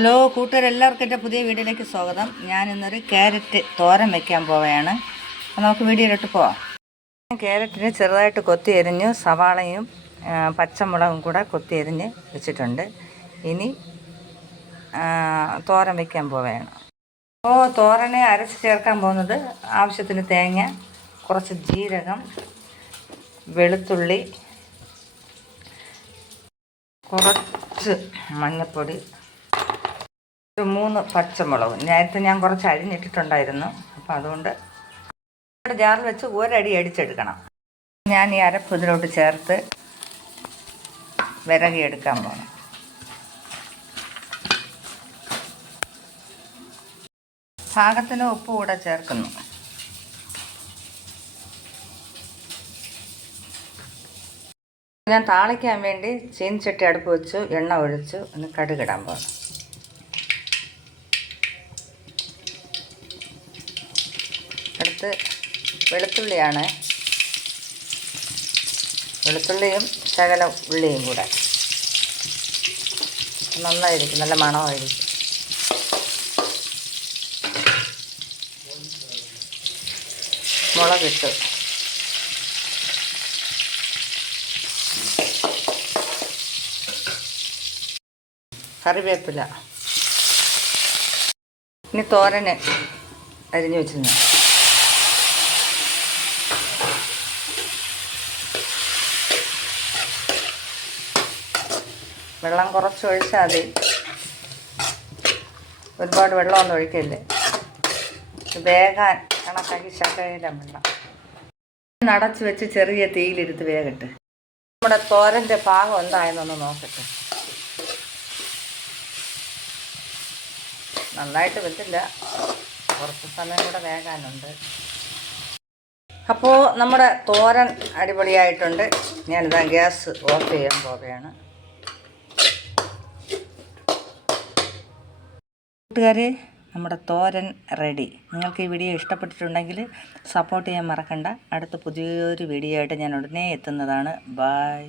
Hello കൂട്ടുകാരെല്ലാവർക്കും എൻ്റെ പുതിയ വീഡിയോയിലേക്ക് സ്വാഗതം. ഞാൻ ഇന്നൊരു ക്യാരറ്റ് തോരൻ വയ്ക്കാൻ പോവുകയാണ്. അപ്പോൾ നമുക്ക് വീഡിയോയിലോട്ട് പോവാം. ക്യാരറ്റിന് ചെറുതായിട്ട് കൊത്തി എരിഞ്ഞു സവാളയും പച്ചമുളകും കൂടെ കൊത്തി എരിഞ്ഞ് വെച്ചിട്ടുണ്ട്. ഇനി തോരൻ വയ്ക്കാൻ പോവുകയാണ്. അപ്പോൾ തോരനെ അരച്ച് ചേർക്കാൻ പോകുന്നത് ആവശ്യത്തിന് തേങ്ങ, കുറച്ച് ജീരകം, വെളുത്തുള്ളി, കുറച്ച് മഞ്ഞൾപ്പൊടി, 3 പച്ചമുളക്. നേരത്തെ ഞാൻ കുറച്ച് അരിഞ്ഞിട്ടിട്ടുണ്ടായിരുന്നു. അപ്പോൾ അതുകൊണ്ട് ജാറിൽ വെച്ച് ഒരടി അടിച്ചെടുക്കണം. ഞാൻ ഈ അരപ്പ് ഇതിലോട്ട് ചേർത്ത് വിരകിയെടുക്കാൻ പോകണം. പാകത്തിന് ഉപ്പ് കൂടെ ചേർക്കുന്നു. ഞാൻ താളിക്കാൻ വേണ്ടി ചീനിച്ചട്ടി അടുപ്പ് വെച്ചു, എണ്ണ ഒഴിച്ചു, ഒന്ന് കടുകിടാൻ പോകണം. അടുത്ത് വെളുത്തുള്ളിയാണ്. വെളുത്തുള്ളിയും ശകല ഉള്ളിയും കൂടെ നന്നായിരിക്കും, നല്ല മണമായിരിക്കും. മുളകിട്ട് കറിവേപ്പില. ഇനി തോരന് അരിഞ്ഞു വെച്ചിരുന്നു. വെള്ളം കുറച്ച് ഒഴിച്ചാൽ മതി, ഒരുപാട് വെള്ളമൊന്നും ഒഴിക്കല്ലേ. വേകാൻ കണക്കാക്കി ശകലം വെള്ളം നടച്ച് വെച്ച് ചെറിയ തീയിലിരുത്ത് വേകട്ടെ. നമ്മുടെ തോരൻ്റെ പാകം എന്തായെന്നൊന്ന് നോക്കട്ടെ. നന്നായിട്ട് വെച്ചില്ല, കുറച്ച് സമയം കൂടെ വേകാനുണ്ട്. അപ്പോൾ നമ്മുടെ തോരൻ അടിപൊളിയായിട്ടുണ്ട്. ഞാനിതാ ഗ്യാസ് ഓഫ് ചെയ്യാൻ പോവുകയാണ്. കൂട്ടുകാരെ, നമ്മുടെ തോരൻ റെഡി. നിങ്ങൾക്ക് ഈ വീഡിയോ ഇഷ്ടപ്പെട്ടിട്ടുണ്ടെങ്കിൽ സപ്പോർട്ട് ചെയ്യാൻ മറക്കണ്ട. അടുത്ത പുതിയൊരു വീഡിയോ ആയിട്ട് ഞാൻ ഉടനെ എത്തുന്നതാണ്. ബായ്.